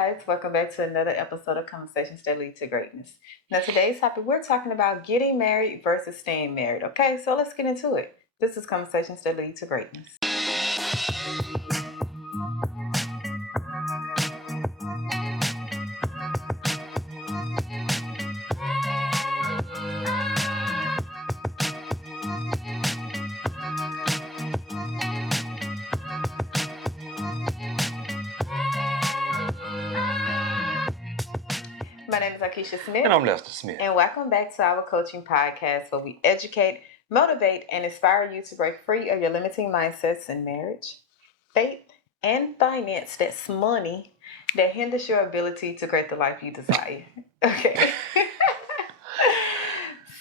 guys, welcome back to another episode of Conversations That Lead to Greatness. Now, today's topic, we're talking about getting married versus staying married. Okay, so let's get into it. This is Conversations That Lead to Greatness. My name is Akeisha Smith. And I'm Lester Smith. And welcome back to our coaching podcast where we educate, motivate, and inspire you to break free of your limiting mindsets in marriage, faith, and finance. That's money that hinders your ability to create the life you desire. Okay.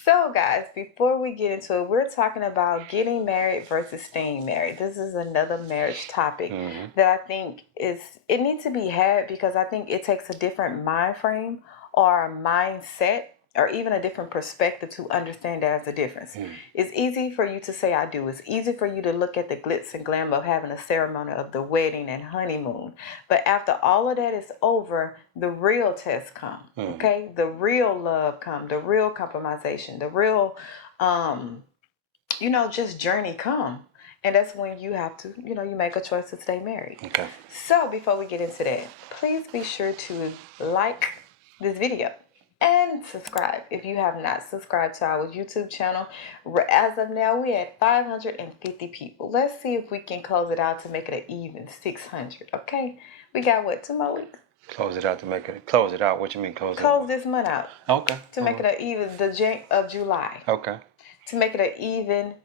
So, guys, before we get into it, we're talking about getting married versus staying married. This is another marriage topic that I think it needs to be had because I think it takes a different mind frame or a mindset or even a different perspective to understand there's a difference. It's easy for you to say I do. It's easy for you to look at the glitz and glam of having a ceremony of the wedding and honeymoon. But after all of that is over, the real test come. Okay? The real love come, the real compromisation, the real just journey come. And that's when you have to, you make a choice to stay married. Okay. So before we get into that, please be sure to like this video and subscribe if you have not subscribed to our YouTube channel. As of now, we're at 550 people. Let's see if we can close it out to make it an even 600. Okay, we got what, 2 more weeks? Close it out. What you mean close it out? Close this month out. Okay. To make it an even of July. Okay. To make it an even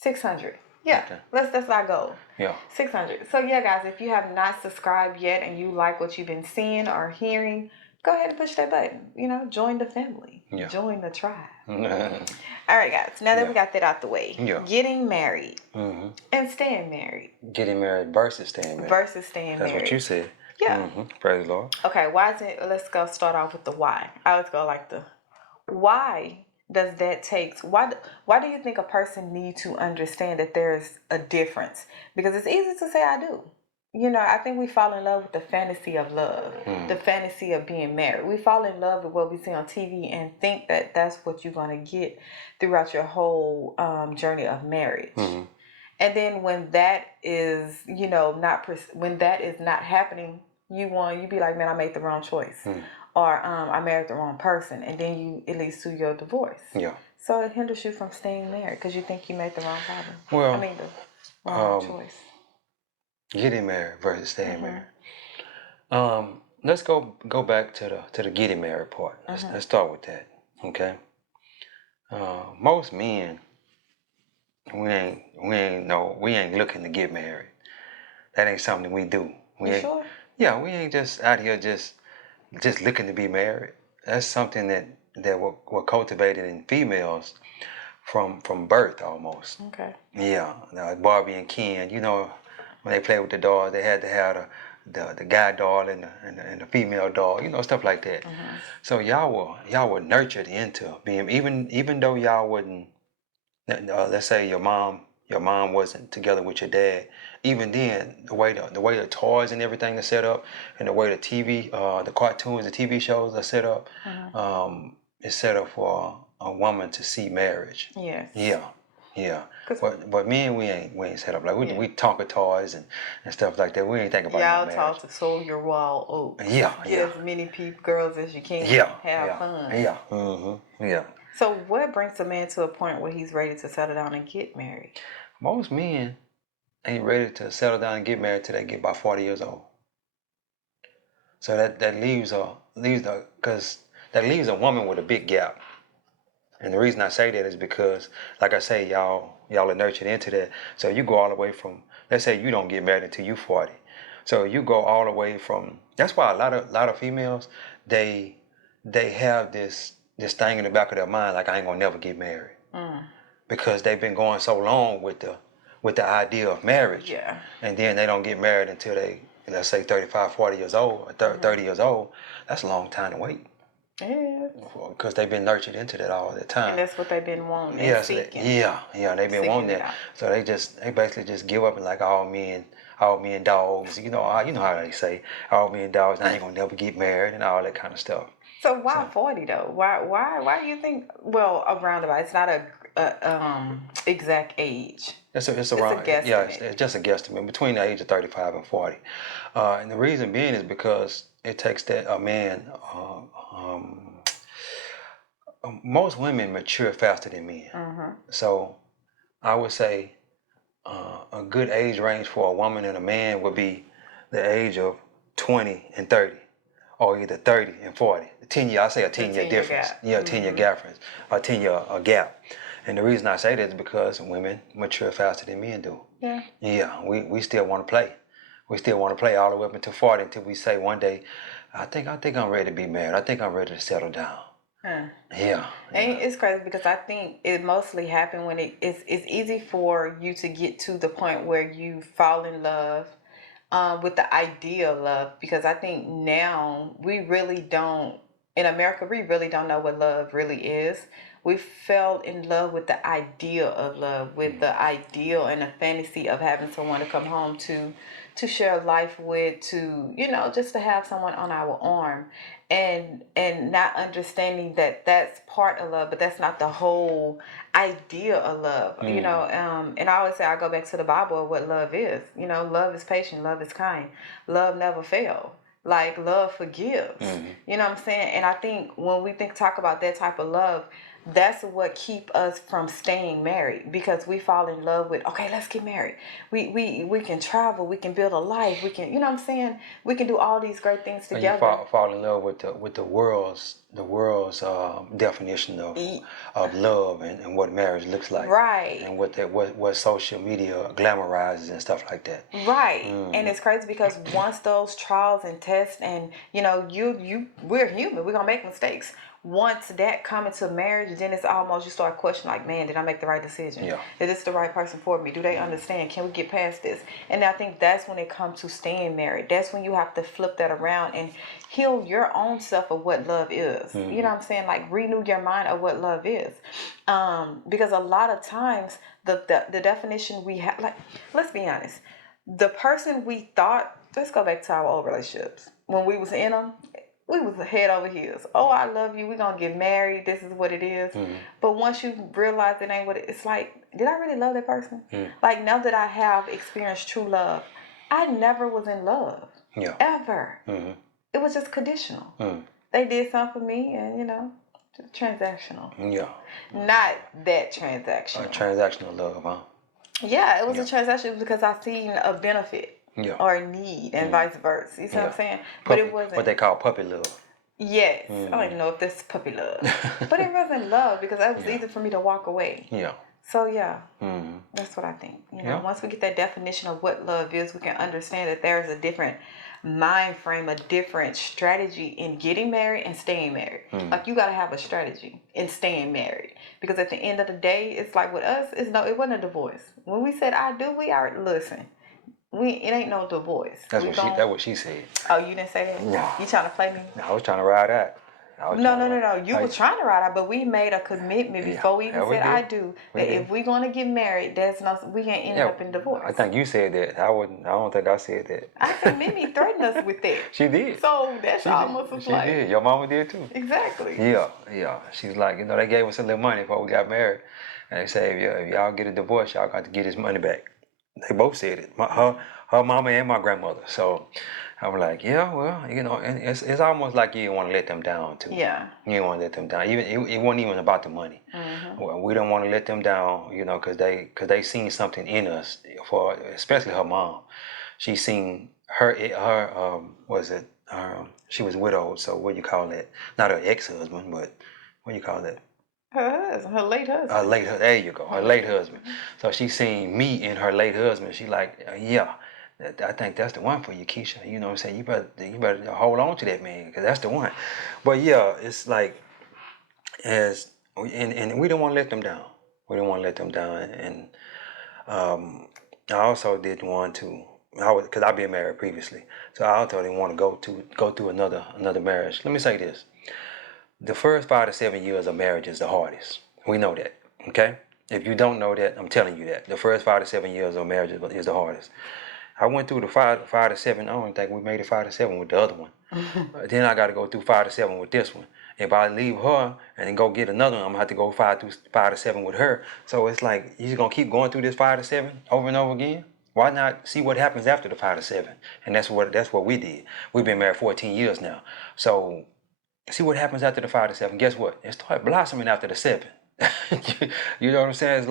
600. Yeah, okay. That's our goal. Yeah. 600. So yeah, guys, if you have not subscribed yet and you like what you've been seeing or hearing, go ahead and push that button. Join the family. Yeah. Join the tribe. All right, guys. Now that we got that out the way, getting married and staying married. Getting married versus staying married. That's what you said. Yeah. Praise the Lord. Okay, why is it? Let's go start off with the why. I always go like the why. Does that take? Why do you think a person needs to understand that there's a difference? Because it's easy to say I do. I think we fall in love with the fantasy of love, the fantasy of being married. We fall in love with what we see on TV and think that that's what you're going to get throughout your whole journey of marriage. And then when that is, when that is not happening, you be like, man, I made the wrong choice. Or I married the wrong person. And then it leads to your divorce. Yeah. So it hinders you from staying married because you think you made the wrong problem. Well, the wrong choice. Getting married versus staying married. Let's go back to the getting married part. Let's start with that. Okay. Most men, we ain't looking to get married. That ain't something we do. You sure? Yeah, we ain't just out here just looking to be married. That's something that were cultivated in females from birth almost. Okay. Yeah, like Barbie and Ken, when they play with the dolls, they had to have the guy doll and the female doll, stuff like that. So y'all were nurtured into being, even though y'all wouldn't, let's say your mom wasn't together with your dad. Even then, the way the toys and everything are set up, and the way the TV, the cartoons, the TV shows are set up, it's set up for a woman to see marriage. Yes. Yeah. But men, we ain't set up like we talk of toys and stuff like that. We ain't think about y'all talk to sow your wild oats. Get as many girls as you can. Have fun. Yeah. So what brings a man to a point where he's ready to settle down and get married? Most men ain't ready to settle down and get married till they get about 40 years old. So that leaves a woman with a big gap. And the reason I say that is because, like I say, y'all are nurtured into that. So you go all the way from, let's say you don't get married until you 40. So you go all the way from. That's why a lot of females they have this thing in the back of their mind, like I ain't gonna never get married, because they've been going so long with the idea of marriage, and then they don't get married until they, let's say 35, 40 years old, or 30 years old. That's a long time to wait. Yeah. Because they've been nurtured into that all the time. And that's what they've been wanting. Yeah, so they've been wanting that. So they basically just give up and like all men all men dogs. You know how they say, all men dogs. Now you gonna never get married and all that kind of stuff. So why 40 though? Why do you think? Well, a roundabout. It's not a exact age. It's a around, yeah, guesstimate. it's just a guesstimate between the age of 35 and 40. And the reason being is because it takes that a man. Most women mature faster than men, so I would say a good age range for a woman and a man would be the age of 20 and 30, or either 30 and 40. 10 year, I say a 10-year 10-year difference. gap. Yeah, 10-year difference, a 10-year gap. And the reason I say that is because women mature faster than men do. Yeah. Yeah, we still want to play. We still want to play all the way up until 40 until we say one day, I think I'm ready to be married. I think I'm ready to settle down. Yeah. And it's crazy because I think it mostly happened when it's easy for you to get to the point where you fall in love with the idea of love, because I think now we really don't, in America, we really don't know what love really is. We fell in love with the idea of love, with the ideal and the fantasy of having someone to come home to share life with, to, just to have someone on our arm, and not understanding that that's part of love, but that's not the whole idea of love. And I always say, I go back to the Bible of what love is. Love is patient, love is kind, love never fails. Like, love forgives. You know what I'm saying? And I think when we talk about that type of love, that's what keep us from staying married, because we fall in love with, okay, let's get married. We can travel, we can build a life, we can, what I'm saying? We can do all these great things And together. you fall in love with the world's definition of love and what marriage looks like, right? And what social media glamorizes and stuff like that, right? And it's crazy because once those trials and tests, and we're human, we're gonna make mistakes. Once that come into marriage, then it's almost, you start questioning, like, man, did I make the right decision? Yeah. Is this the right person for me? Do they understand? Can we get past this? And I think that's when it comes to staying married. That's when you have to flip that around and heal your own self of what love is. You know what I'm saying? Like, renew your mind of what love is. Because a lot of times the definition we have, like, let's be honest, the person we thought, let's go back to our old relationships. When we was in them, we was head over heels. Oh, I love you. We're going to get married. This is what it is. But once you realize it ain't what it's like, did I really love that person? Like, now that I have experienced true love, I never was in love. Yeah. Ever. It was just conditional. They did something for me, and, just transactional. Yeah. Not that transactional. Transactional love, huh? Yeah, it was a transaction because I seen a benefit. Yeah. Or need, and vice versa. You see what I'm saying? But it wasn't what they call puppy love. Yes. I don't even know if this is puppy love. But it wasn't love, because that was easy for me to walk away. Yeah. So yeah, that's what I think. Once we get that definition of what love is, we can understand that there is a different mind frame, a different strategy in getting married and staying married. Like, you got to have a strategy in staying married, because at the end of the day, it's like with us, it wasn't a divorce. When we said I do, we are, listen. It ain't no divorce. That's what she said. Oh, you didn't say that? No. You trying to play me? No, I was trying to ride that. No. You were trying to ride out, but we made a commitment before we even said I do. That if we're gonna get married, we can't end up in divorce. I think you said that. I don't think I said that. I think Mimi threatened us with that. She did. So that's almost a play. She did. Your mama did too. Exactly. Yeah. She's like, they gave us a little money before we got married, and they said, if y'all get a divorce, y'all got to get his money back. They both said it. Her mama and my grandmother. So I'm like, yeah, well, and it's almost like you don't want to let them down too. Yeah. You don't want to let them down. Even it wasn't even about the money. Well, we don't want to let them down, because they seen something in us. For especially her mom, she seen her she was widowed. So what do you call that? Not her ex-husband, but what do you call that? Her husband, her late husband. There you go, her late husband. So she seen me in her late husband. She like, yeah, I think that's the one for you, Keisha. You know what I'm saying? You better hold on to that man, because that's the one. But yeah, it's like, and we don't want to let them down. We don't want to let them down. And I also didn't want to, because I've been married previously, so I also didn't want to go through another marriage. Let me say this. The first 5 to 7 years of marriage is the hardest. We know that, okay? If you don't know that, I'm telling you that. The first 5 to 7 years of marriage is the hardest. I went through the 5 to 7. I don't think we made it 5 to 7 with the other one. Then I got to go through 5 to 7 with this one. If I leave her and then go get another one, I'm gonna have to go 5 to 7 with her. So it's like you're just gonna keep going through this 5 to 7 over and over again. Why not see what happens after the 5 to 7? And that's what we did. We've been married 14 years now. So see what happens after the 5 to 7. Guess what? It started blossoming after the 7. You know what I'm saying?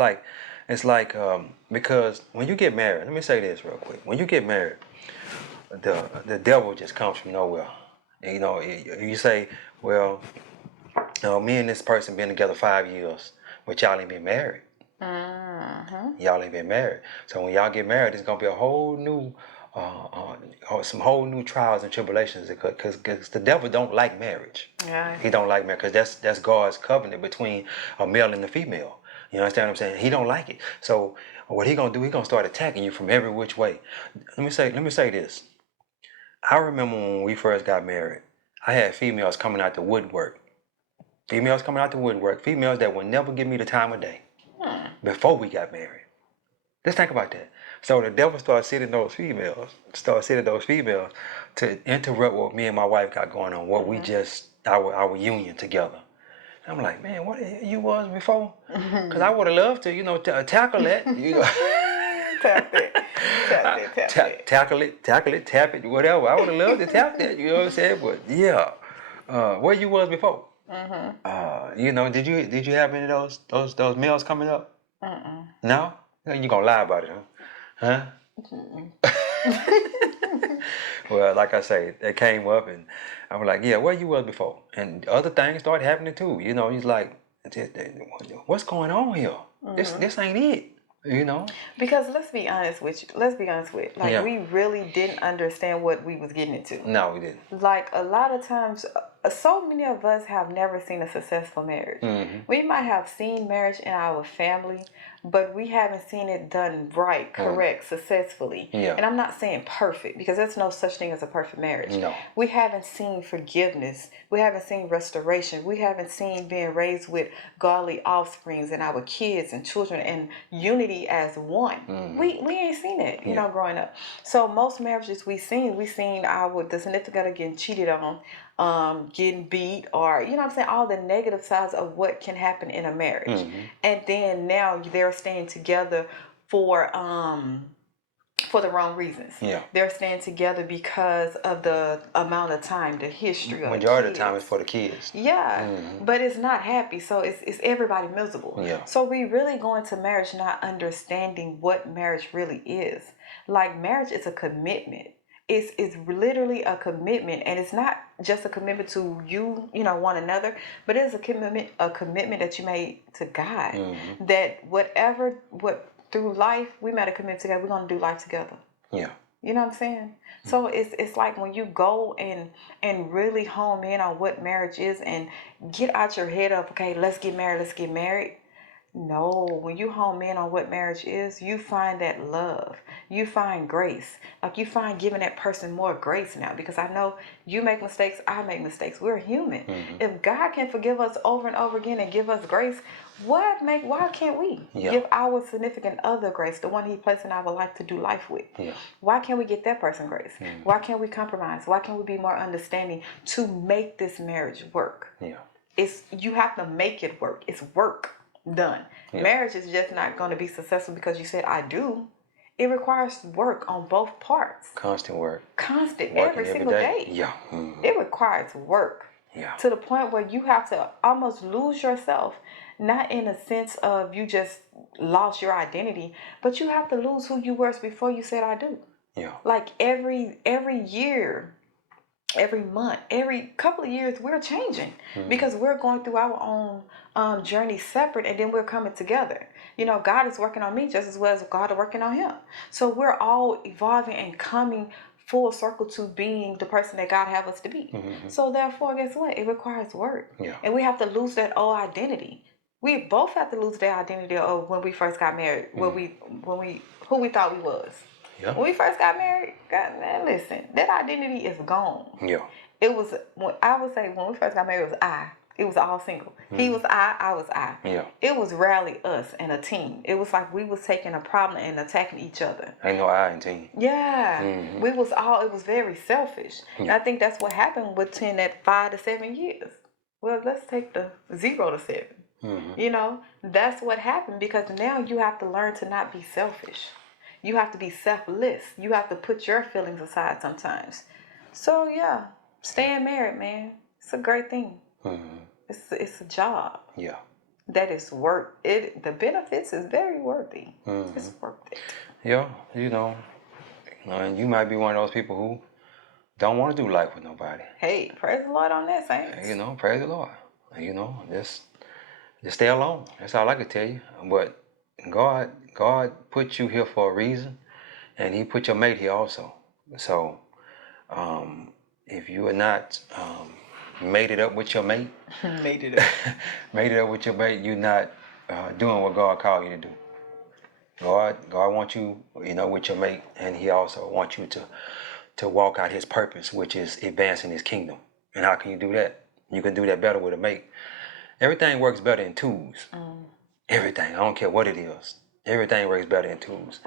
It's like because when you get married, let me say this real quick. When you get married, the devil just comes from nowhere. You know, you say, well, me and this person been together 5 years, but y'all ain't been married. Y'all ain't been married. So when y'all get married, it's gonna be a whole new, some whole new trials and tribulations because the devil don't like marriage. Yeah. He don't like marriage because that's God's covenant between a male and a female. You understand what I'm saying? He don't like it. So what he gonna do? He gonna start attacking you from every which way. Let me say this. I remember when we first got married, I had females coming out the woodwork. Females coming out the woodwork. Females that would never give me the time of day before we got married. Just think about that. So the devil started sending those females to interrupt what me and my wife got going on, what we just, our union together. I'm like, man, what the hell you was before? Because I would have loved to, tackle that. Tap it. Tackle it, tap it, whatever. I would have loved to tap that, you know what I'm saying? But yeah, where you was before? Did you have any of those meals coming up? No? You gonna lie about it, huh? Well, like I say, they came up and I was like, yeah, where you was before? And other things started happening too. He's like, what's going on here? This ain't it. Because let's be honest with you. Yeah. We really didn't understand what we was getting into. No, we didn't. Like a lot of times, so many of us have never seen a successful marriage. We might have seen marriage in our family, but we haven't seen it done right, correct, successfully. Yeah. And I'm not saying perfect because there's no such thing as a perfect marriage. No. We haven't seen forgiveness. We haven't seen restoration. We haven't seen being raised with godly offsprings and our kids and children and unity as one. We ain't seen it, growing up. So most marriages we seen the significant other getting cheated on, getting beat, or all the negative sides of what can happen in a marriage. And then now they're staying together for the wrong reasons. Yeah. They're staying together because of the amount of time, the history of majority of the time it's for the kids. Yeah. But it's not happy, so it's everybody miserable. Yeah. So we really go into marriage not understanding what marriage really is. Like marriage is a commitment. It's literally a commitment, and it's not just a commitment to you, one another, but it's a commitment that you made to God. That what through life we made a commitment together. We're gonna do life together. Yeah. You know what I'm saying? So it's like when you go and really home in on what marriage is and get out your head of, okay, let's get married. No, when you home in on what marriage is, you find that love. You find grace. Like you find giving that person more grace now, because I know you make mistakes, I make mistakes. We're human. If God can forgive us over and over again and give us grace, why can't we give our significant other grace, the one He placed in our life to do life with? Yeah. Why can't we get that person grace? Why can't we compromise? Why can't we be more understanding to make this marriage work? Yeah. You have to make it work. It's work done. Yeah. Marriage is just not going to be successful because you said I do. It requires work on both parts. Constant work. Every single day. Yeah. It requires work. Yeah. To the point where you have to almost lose yourself, not in a sense of you just lost your identity, but you have to lose who you were before you said I do. Yeah. Like every year, every month, every couple of years, we're changing because we're going through our own journey separate, and then we're coming together. God is working on me just as well as God is working on him. So we're all evolving and coming full circle to being the person that God have us to be. So therefore, guess what? It requires work. Yeah. And we have to lose that old identity. We both have to lose that identity of when we first got married, who we thought we was. Yeah. When we first got married, God, man, listen, that identity is gone. Yeah. It was, I would say, when we first got married, it was I. It was all single. He was I was I. Yeah. It was rarely us and a team. It was like we was taking a problem and attacking each other. Ain't no I in team. Yeah. We was all, it was very selfish. And Yeah. I think that's what happened within that 5 to 7 years. Well, let's take the 0 to 7. You know, that's what happened, because now you have to learn to not be selfish. You have to be selfless. You have to put your feelings aside sometimes. So yeah, staying married, man, it's a great thing. It's a job Yeah. that is worth it. The benefits is very worthy. It's worth it. Yeah, and you might be one of those people who don't want to do life with nobody. Hey, praise the Lord on that, saints. Praise the Lord. Just stay alone. That's all I can tell you. But God put you here for a reason, and He put your mate here also. So, if you are not made it up with your mate, Made it up. made it up with your mate, you're not doing what God called you to do. God wants you, with your mate, and He also wants you to walk out His purpose, which is advancing His kingdom. And how can you do that? You can do that better with a mate. Everything works better in twos. Everything. I don't care what it is. Everything works better in twos,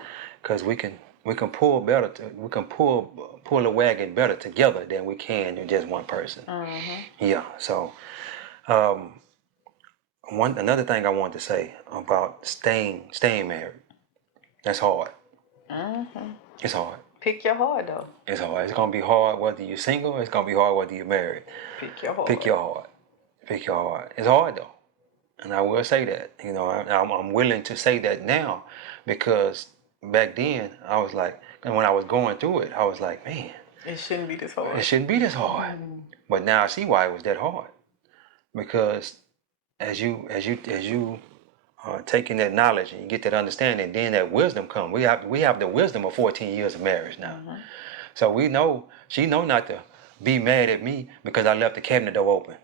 because we can pull better. We can pull a wagon better together than we can in just one person. Yeah. So, another thing I wanted to say about staying married. That's hard. It's hard. Pick your heart, though. It's hard. It's gonna be hard whether you're single. It's gonna be hard whether you're married. Pick your heart. Pick your heart. Pick your heart. It's hard though, and I will say that. I'm willing to say that now, because back then I was like, and when I was going through it, I was like, man, it shouldn't be this hard. It shouldn't be this hard. But now I see why it was that hard, because as you taking that knowledge and you get that understanding, then that wisdom comes. We have the wisdom of 14 years of marriage now. So she know not to be mad at me because I left the cabinet door open.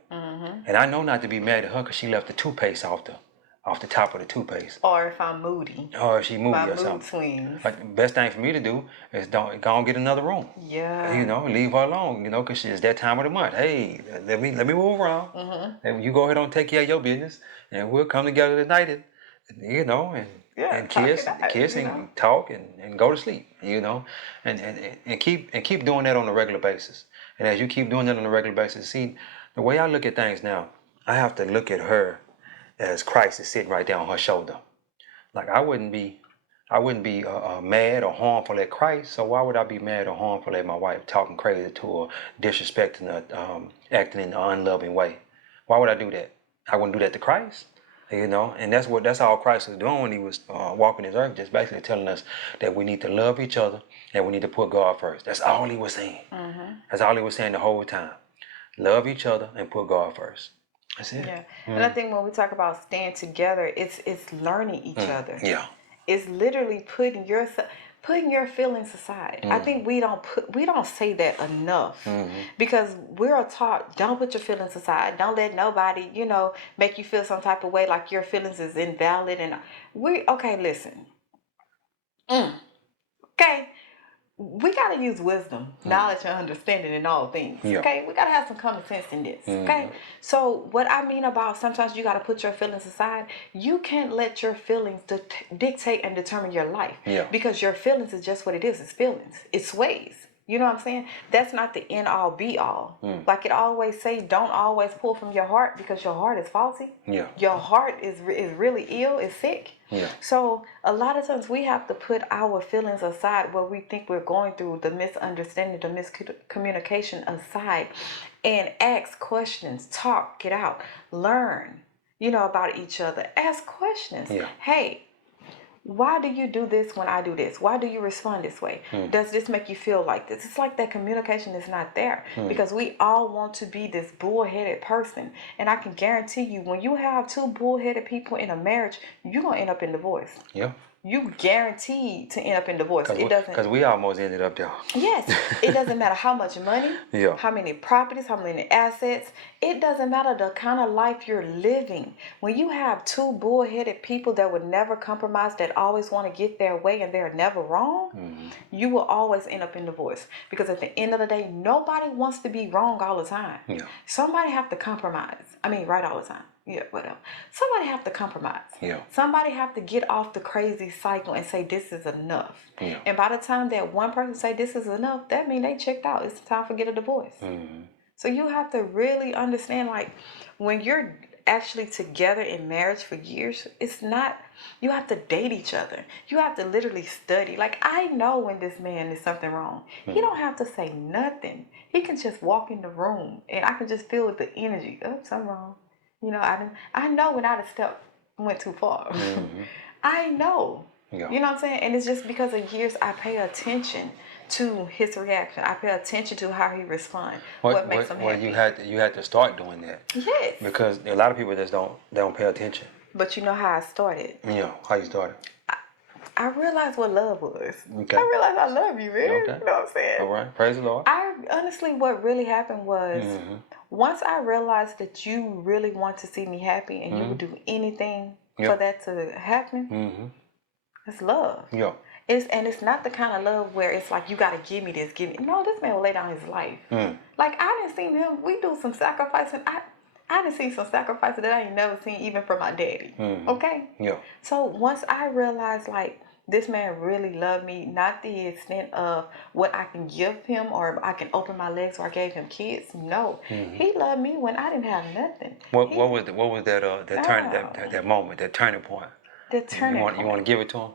And I know not to be mad at her because she left the toothpaste off the top of the toothpaste. Or if I'm moody. Or if she moody my or something. mood swings. Like, the best thing for me to do is go and get another room. Yeah. Leave her alone, because it's that time of the month. Hey, let me move around. And you go ahead and take care of your business, and we'll come together tonight and kiss and talk and go to sleep, and keep doing that on a regular basis. And as you keep doing that on a regular basis, see, the way I look at things now, I have to look at her as Christ is sitting right there on her shoulder. Like, I wouldn't be mad or harmful at Christ, so why would I be mad or harmful at my wife, talking crazy to her, disrespecting her, acting in an unloving way? Why would I do that? I wouldn't do that to Christ, and that's all Christ was doing when He was walking this earth, just basically telling us that we need to love each other and we need to put God first. That's all He was saying. That's all He was saying the whole time. Love each other and put God first. That's it. Yeah. And I think when we talk about staying together, it's learning each other. Yeah. It's literally putting your feelings aside. I think we don't say that enough, because we're taught, don't put your feelings aside. Don't let nobody, make you feel some type of way, like your feelings is invalid. And listen. Okay. We got to use wisdom, knowledge, and understanding in all things. Yeah. Okay, we got to have some common sense in this. Okay, so what I mean about sometimes you got to put your feelings aside. You can't let your feelings dictate and determine your life. Yeah. Because your feelings is just what it is. It's feelings. It sways. You know what I'm saying? That's not the end all be all. Like it always says, don't always pull from your heart, because your heart is faulty. Yeah. Your heart is really ill, is sick. Yeah. So a lot of times we have to put our feelings aside, what we think we're going through, the misunderstanding, the miscommunication aside, and ask questions, talk, get out, learn, about each other. Ask questions. Yeah. Hey, why do you do this when I do this? Why do you respond this way? Does this make you feel like this? It's like that communication is not there, because we all want to be this bullheaded person. And I can guarantee you, when you have two bullheaded people in a marriage, you're going to end up in divorce. Yeah. you guaranteed to end up in divorce. It doesn't. Because we almost ended up there. Yes, it doesn't matter how much money, Yeah. how many properties, how many assets. It doesn't matter the kind of life you're living. When you have two bullheaded people that would never compromise, that always want to get their way and they're never wrong, you will always end up in divorce. Because at the end of the day, nobody wants to be wrong all the time. Yeah. Somebody have to compromise. I mean, right all the time. Yeah, whatever. Somebody have to compromise. Yeah. Somebody have to get off the crazy cycle and say this is enough. Yeah. And by the time that one person say this is enough, that means they checked out. It's time for get a divorce. So you have to really understand, like, when you're actually together in marriage for years, it's not, you have to date each other. You have to literally study. Like, I know when this man is something wrong. He don't have to say nothing. He can just walk in the room and I can just feel with the energy. Oh, something wrong. You know, I know when I'd have went too far. I know. Yeah. You know what I'm saying? And it's just because of years I pay attention to his reaction. I pay attention to how he responds. What makes him happy. You had to start doing that. Yes. Because a lot of people just don't pay attention. But you know how I started. Yeah, how you started. I realized what love was. Okay. I realized I love you, man. Okay. You know what I'm saying? All right. Praise the Lord. I honestly, what really happened was once I realized that you really want to see me happy and you would do anything for that to happen, it's love. Yeah. It's not the kind of love where it's like you gotta give me this, give me. No, this man will lay down his life. Like I didn't see him. We do some sacrificing. I didn't see some sacrifices that I ain't never seen even from my daddy. Okay. Yeah. So once I realized like this man really loved me, not the extent of what I can give him or I can open my legs or I gave him kids. No, he loved me when I didn't have nothing. What was that moment, that turning point? The turning point. You want to give it to him?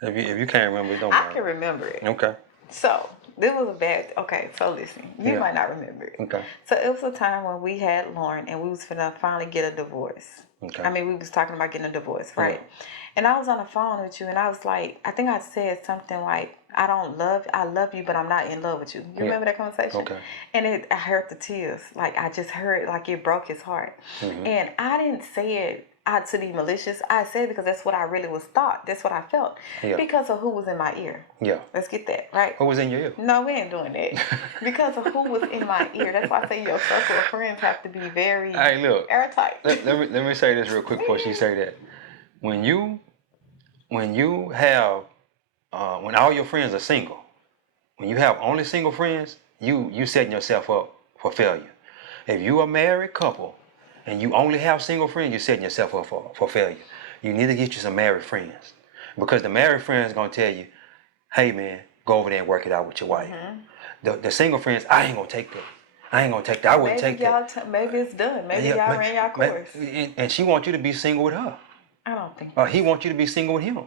If you can't remember, it don't matter. I can remember it. Okay. So this was a bad. Okay, so listen, you might not remember it. Okay. So it was a time when we had Lauren and we was finna finally get a divorce. Okay. I mean, we was talking about getting a divorce, right? Yeah. And I was on the phone with you, and I was like, I think I said something like, I love you, but I'm not in love with you. You remember that conversation? Okay. And I heard the tears. Like, I just heard, like, it broke his heart. And I didn't say it to be malicious. I said it because that's what I really was thought. That's what I felt. Yeah. Because of who was in my ear. Yeah. Let's get that, right? Who was in your ear? No, we ain't doing that. Because of who was in my ear. That's why I say your circle of friends have to be very airtight. Let me say this real quick before she say that. When you have when all your friends are single, when you have only single friends, you setting yourself up for failure. If you a married couple and you only have single friends, you're setting yourself up for failure. You need to get you some married friends, because the married friends gonna tell you, hey man, go over there and work it out with your wife. The single friends, I ain't gonna take that. I wouldn't take that. Maybe it's done. Maybe y'all ran y'all course. And she wants you to be single with her. I don't think. He wants you to be single with him.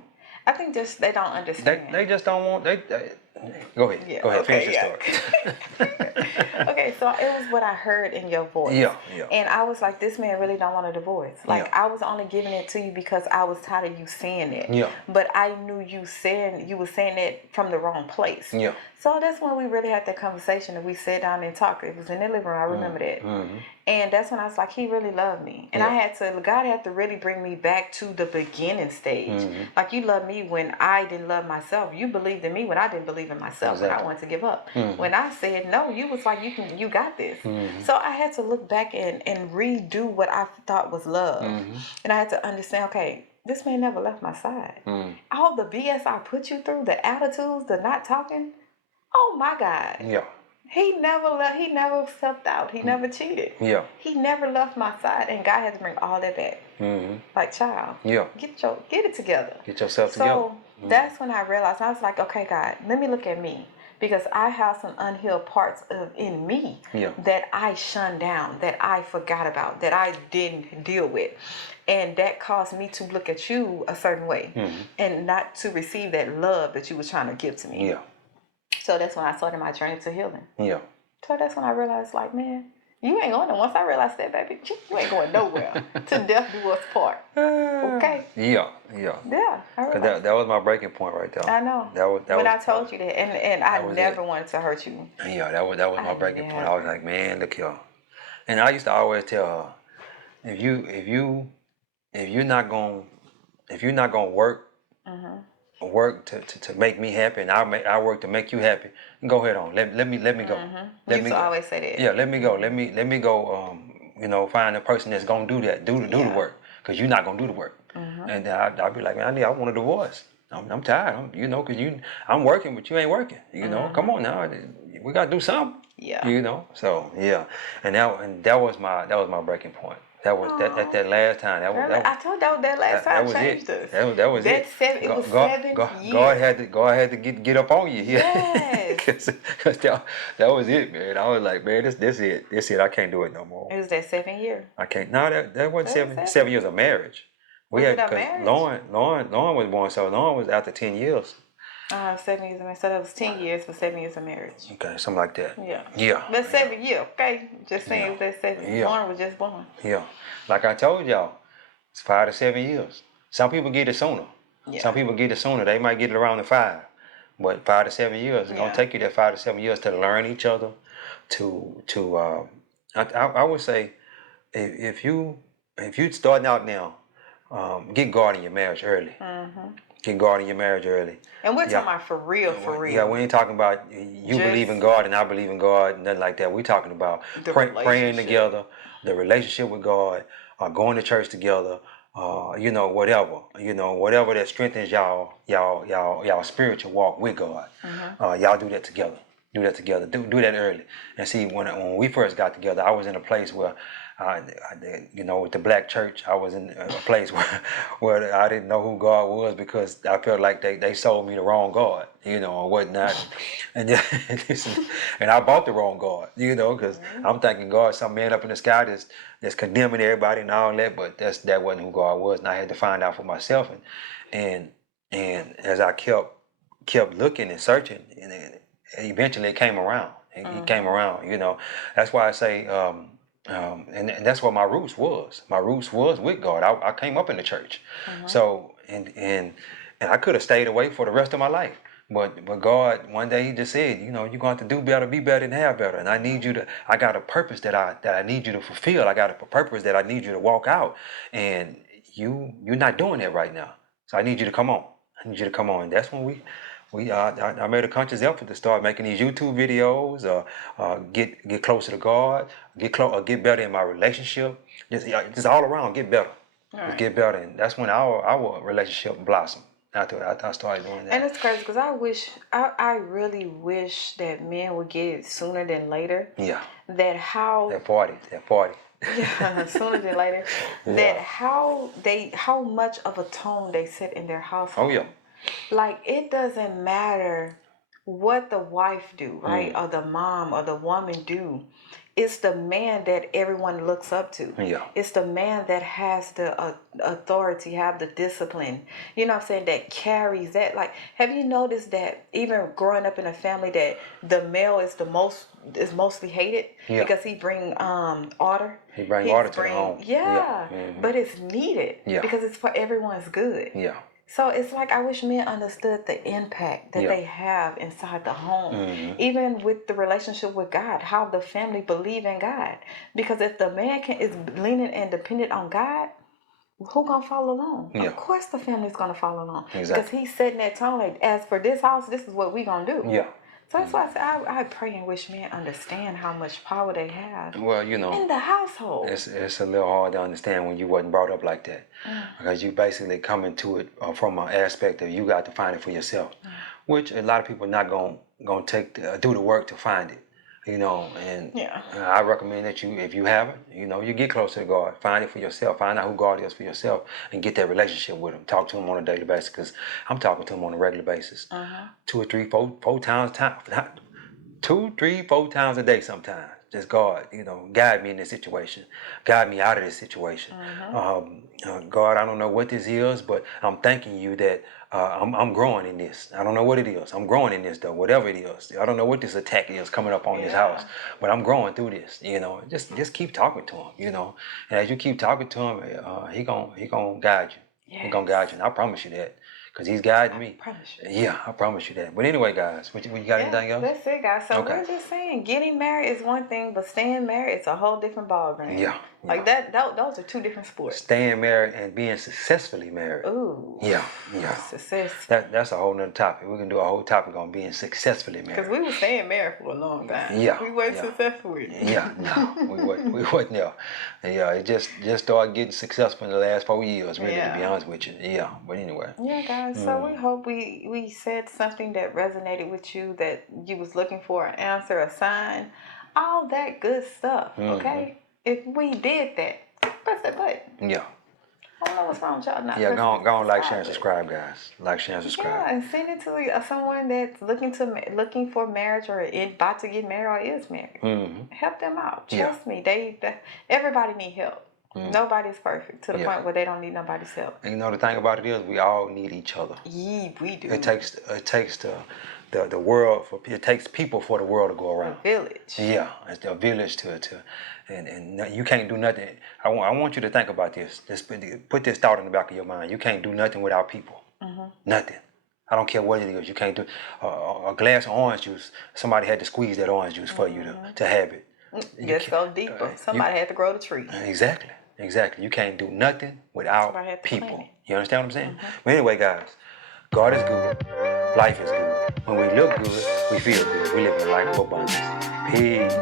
I think just they don't understand. They just don't want. Go ahead. Yeah, go ahead. Okay, finish your story. Okay, so it was what I heard in your voice. Yeah. And I was like, this man really don't want a divorce. Like, I was only giving it to you because I was tired of you saying it. Yeah. But I knew you were saying it from the wrong place. Yeah. So that's when we really had that conversation and we sat down and talked. It was in the living room. I remember that. And that's when I was like, he really loved me. And God had to really bring me back to the beginning stage. Like, you loved me when I didn't love myself. You believed in me when I didn't believe in myself, when I wanted to give up. When I said no, you was like, you got this. So I had to look back and redo what I thought was love. And I had to understand, okay, this man never left my side. All the BS I put you through, the attitudes, the not talking, oh my God. Yeah. He never left. He never stepped out. He never cheated. Yeah. He never left my side, and God had to bring all that back. Like, child. Yeah. Get it together. Get yourself together. So that's when I realized. I was like, okay, God, let me look at me, because I have some unhealed parts in me that I shunned down, that I forgot about, that I didn't deal with, and that caused me to look at you a certain way, and not to receive that love that you was trying to give to me. Yeah. So that's when I started my journey to healing. Yeah. So that's when I realized, like, man, you ain't going nowhere. Once I realized that, baby, you ain't going nowhere. To death do us part. Okay? Yeah. Yeah, I realized. That was my breaking point right there. I know. When I told you that, and I never wanted to hurt you. Yeah, that was my breaking point. I was like, man, look here. And I used to always tell her, if you're not gonna if you're not gonna work to make me happy, and I work to make you happy, go ahead on. Let me go. You Let used me to go. always say that. Yeah, let me go. Let me go. Find a person that's gonna do that. Do the Yeah. work, cause you're not gonna do the work. And then I'll be like, man, I want a divorce. I'm tired. Cause I'm working, but you ain't working. Come on now, we gotta do something. Yeah. So yeah, and that was my breaking point. That was that Aw. at that last time. Girl, I told you that last That time was it. changed us. That was it. It was 7 years. God had to get up on you. Yes. Cause that was it, man. I was like, man, this it. I can't do it no more. It was that 7 year. I can't. No, that wasn't That was 7 7. years of marriage. We Was had it a because marriage? Lauren was born, so Lauren was after 10 years. 7 years of marriage. So that was 10 years for 7 years of marriage. Okay, something like that. Yeah. Yeah. But 7 year, okay? Just saying Yeah. it was that 7. Yeah. Lauren was just born. Yeah. Like I told y'all, it's 5 to 7 years. Some people get it sooner. Yeah. Some people get it sooner. They might get it around the 5. But 5 to 7 years, it's gonna take you that 5 to 7 years to learn each other. I would say if you starting out now, get God in your marriage early. Get God in your marriage early. And we're talking about for real, for real. Yeah, we ain't talking about you believe in God and I believe in God, nothing like that. We talking about The praying relationship. together, the relationship with God, going to church together, whatever that strengthens y'all spiritual walk with God. Y'all do that together. Do that together. Do that early. And see, when we first got together, I was in a place where, with the black church, I was in a place where I didn't know who God was because I felt like they sold me the wrong God, or whatnot. And and I bought the wrong God, because I'm thinking God's some man up in the sky that's condemning everybody and all that, but that wasn't who God was, and I had to find out for myself. And as I kept looking and searching, and eventually it came around. It came around, That's why I say, and that's what my roots was. My roots was with God. I came up in the church, so and I could have stayed away for the rest of my life. But God, one day He just said, you're going to have to do better, be better, and have better. And I need you to. I got a purpose that I need you to fulfill. I got a purpose that I need you to walk out. And you're not doing that right now. So I need you to come on. I need you to come on. And that's when I made a conscious effort to start making these YouTube videos, get closer to God, get better in my relationship, just all around get better, just get better, and that's when our relationship blossomed. After I started doing that. And it's crazy because I really wish that men would get it sooner than later. Yeah. That 40. Yeah, sooner than later. Yeah. That how much of a tone they set in their household. Oh yeah. Like it doesn't matter what the wife do, right? Or the mom or the woman do. It's the man that everyone looks up to. Yeah. It's the man that has the authority, have the discipline. You know what I'm saying? That carries that. Like, have you noticed that even growing up in a family that the male is mostly hated because he bring order. He bring order to the home. Yeah. Mm-hmm. But it's needed because it's for everyone's good. Yeah. So it's like I wish men understood the impact that they have inside the home, even with the relationship with God, how the family believe in God. Because if the man is leaning and dependent on God, who gonna follow along? Yeah. Of course the family's gonna follow along. Exactly. Because he's setting that tone like, as for this house, this is what we gonna do. Yeah. So that's why I say I pray and wish men understand how much power they have. Well, in the household. It's a little hard to understand when you wasn't brought up like that, because you basically come into it from an aspect of you got to find it for yourself, which a lot of people not gonna do the work to find it, And I recommend that if you haven't, you get closer to God, find it for yourself, find out who God is for yourself, and get that relationship with Him. Talk to Him on a daily basis, because I'm talking to Him on a regular basis, 2 or 3, 4 times 2, 3, 4 times a day sometimes. Just God, guide me in this situation. Guide me out of this situation. God, I don't know what this is, but I'm thanking you that I'm growing in this. I don't know what it is. I'm growing in this, though, whatever it is. I don't know what this attack is coming up on this house, but I'm growing through this, Just keep talking to Him, And as you keep talking to Him, He gonna guide you. Yes. He gonna guide you, and I promise you that. because He's guiding me. Promise you. Yeah, I promise you that. But anyway, guys, what you got anything else? That's it, guys. So Okay. we're just saying, getting married is one thing, but staying married is a whole different ballgame. Yeah. Like that. Those are two different sports. Staying married and being successfully married. Ooh. Yeah. Success. That's a whole nother topic. We can do a whole topic on being successfully married. Because we were staying married for a long time. Yeah. We weren't successful with it. Yeah, no, we wasn't there. Yeah, it just started getting successful in the last 4 years, really, to be honest with you. Yeah, but anyway. Yeah, guys. So we hope we said something that resonated with you, that you was looking for an answer, a sign, all that good stuff. Okay, if we did that, press that button. Yeah. I don't know what's wrong with y'all not. Yeah, pressing go on, like, the share, and subscribe, guys. Like, share, and subscribe. Yeah, and send it to someone that's looking for marriage or about to get married or is married. Help them out. Trust me, they everybody need help. Nobody's perfect to the point where they don't need nobody's help. And you know the thing about it is, we all need each other. Yeah, we do. It takes the world for it takes people for the world to go around. A village. Yeah, it's a village to and you can't do nothing. I want you to think about this. Just put this thought in the back of your mind. You can't do nothing without people. Nothing. I don't care what it is. You can't do a glass of orange juice. Somebody had to squeeze that orange juice for you to have it. Let's go deeper. Somebody had to grow the tree. Exactly. You can't do nothing without people. plant it. You understand what I'm saying? But anyway, guys, God is good. Life is good. When we look good, we feel good. We live in a life of abundance. Peace.